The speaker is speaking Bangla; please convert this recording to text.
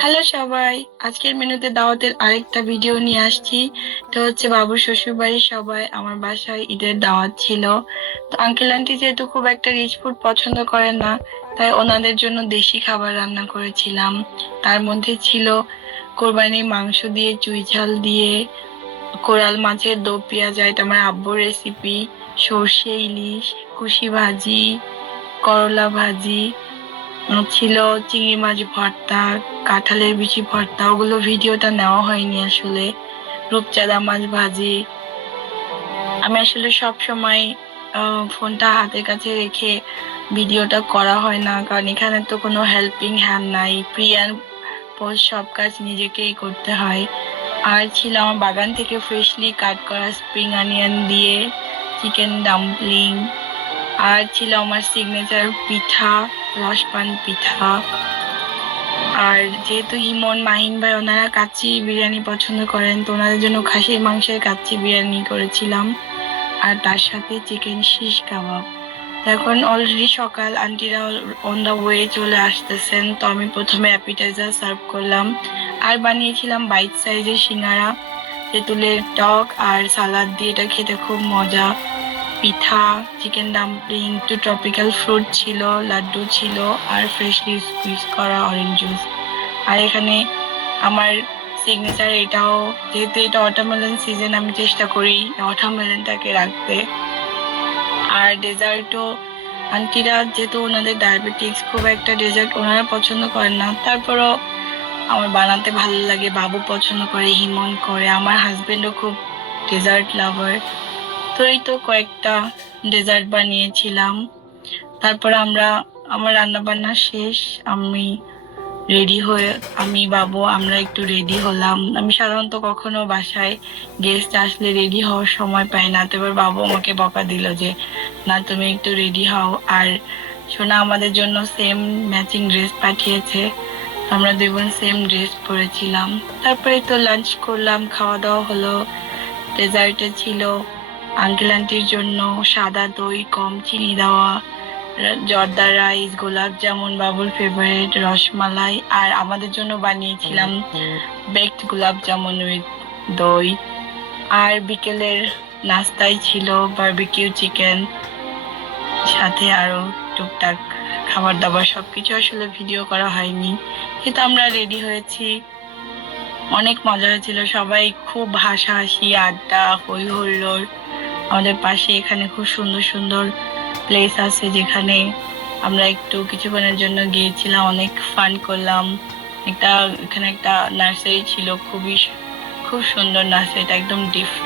হ্যালো সবাই, আজকের মেনুতে দাওয়াতের আরেকটা ভিডিও নিয়ে আসছি। তো হচ্ছে বাবুর শ্বশুর বাড়ির সবাই, আমার বাসায় ঈদের দাওয়াত ছিল। তো আঙ্কেল আন্টি যেহেতু খুব একটা রিচ ফুড পছন্দ করেন না, তাই ওনাদের জন্য দেশি খাবার রান্না করেছিলাম। তার মধ্যে ছিল কোরবানির মাংস দিয়ে চুই ঝাল দিয়ে, কোরাল মাছের দো পেঁয়াজ, এটা আমার আব্বুর রেসিপি সর্ষে, ইলিশ, কুশি ভাজি, করলা ভাজি ছিল চিংড়ি মাছ ভর্তা, কাঁঠালের বিচি ভর্তা, ওগুলো ভিডিওটা নেওয়া হয়নি আসলে। রূপচাঁদা মাছ ভাজি। আমি আসলে সব সময় ফোনটা হাতের কাছে রেখে ভিডিওটা করা হয় না, কারণ এখানে তো কোনো হেল্পিং হ্যান্ড নাই। প্রি অ্যান্ড পোস্ট সব কাজ নিজেকেই করতে হয়। আর ছিল আমার বাগান থেকে ফ্রেশলি কাট করা স্প্রিং অনিয়ন দিয়ে চিকেন ডাম্পলিং আর ছিল আমার সিগনেচার পিঠা রসপান পিঠা। আর যেহেতু হিমন মাহিন ভাই, ওনারা কাচ্চি বিরিয়ানি পছন্দ করেন, তো ওনাদের জন্য খাসির মাংসের কাচ্চি বিরিয়ানি করেছিলাম। আর তার সাথে চিকেন শিশ কাবাব এখন অলরেডি সকাল আন্টিরা অন দ্য ওয়ে চলে আসতেছেন, তো আমি প্রথমে অ্যাপিটাইজার সার্ভ করলাম। আর বানিয়েছিলাম বাইট সাইজের সিঙ্গারা, তেঁতুলের টক আর সালাদ দিয়ে, এটা খেতে খুব মজা। পিঠা চিকেন ডাম্পলিং একটু ট্রপিক্যাল ফ্রুট ছিল, লাড্ডু ছিল, আর ফ্রেশলি স্কুইজ করা অরেঞ্জ জুস আর এখানে আমার সিগনেচার এটাও, যেহেতু এটা ওয়াটারমেলন সিজন আমি চেষ্টা করি ওয়াটারমেলনটাকে রাখতে। আর ডেজার্টও আন্টিরা যেহেতু ওনাদের ডায়াবেটিক্স খুব একটা ডেজার্ট ওনারা পছন্দ করেন না। তারপরও আমার বানাতে ভালো লাগে, বাবু পছন্দ করে, হিমন করে, আমার হাজবেন্ডও খুব ডেজার্ট লাভার তো এই তো কয়েকটা ডেজার্ট বানিয়েছিলাম। তারপর আমরা, আমার রান্না বান্না শেষ, আমি রেডি হয়ে, আমি, বাবু, আমরা একটু রেডি হলাম। আমি সাধারণত কখনো বাসায় গেস্ট আসলে রেডি হওয়ার সময় পাই না। তো এবার বাবু আমাকে বকা দিল যে, না, তুমি একটু রেডি হও। আর সোনা আমাদের জন্য সেম ম্যাচিং ড্রেস পাঠিয়েছে। আমরা দুই বোন সেম ড্রেস পরেছিলাম। তারপরে তো লাঞ্চ করলাম খাওয়া দাওয়া হলো ডেজার্টে ছিল। আঙ্কেল আন্টির জন্য সাদা দই, কম চিনি দেওয়া, জর্দা রাইস, গোলাপ জামুন বাবুর ফেভারিট রসমালাই, আর আমাদের জন্য বানিয়েছিলাম বেকড গোলাপ জামুন উইথ দই। আর বিকেলের নাস্তায় ছিল বারবিকিউ চিকেন সাথে আরও টুকটাক খাবার দাবার সব কিছু আসলে ভিডিও করা হয়নি। কিন্তু আমরা রেডি হয়েছি। অনেক মজা হয়েছিল। সবাই খুব হাসাহাসি, আড্ডা, হই হুল্লোড়। আমাদের পাশে এখানে খুব সুন্দর সুন্দর প্লেস আছে যেখানে আমরা একটু কিছুক্ষণের জন্য গিয়েছিলাম, অনেক ফান করলাম। একটা, এখানে একটা নার্সারি ছিল, খুবই খুব সুন্দর নার্সারিটা একদম ডিফারেন্ট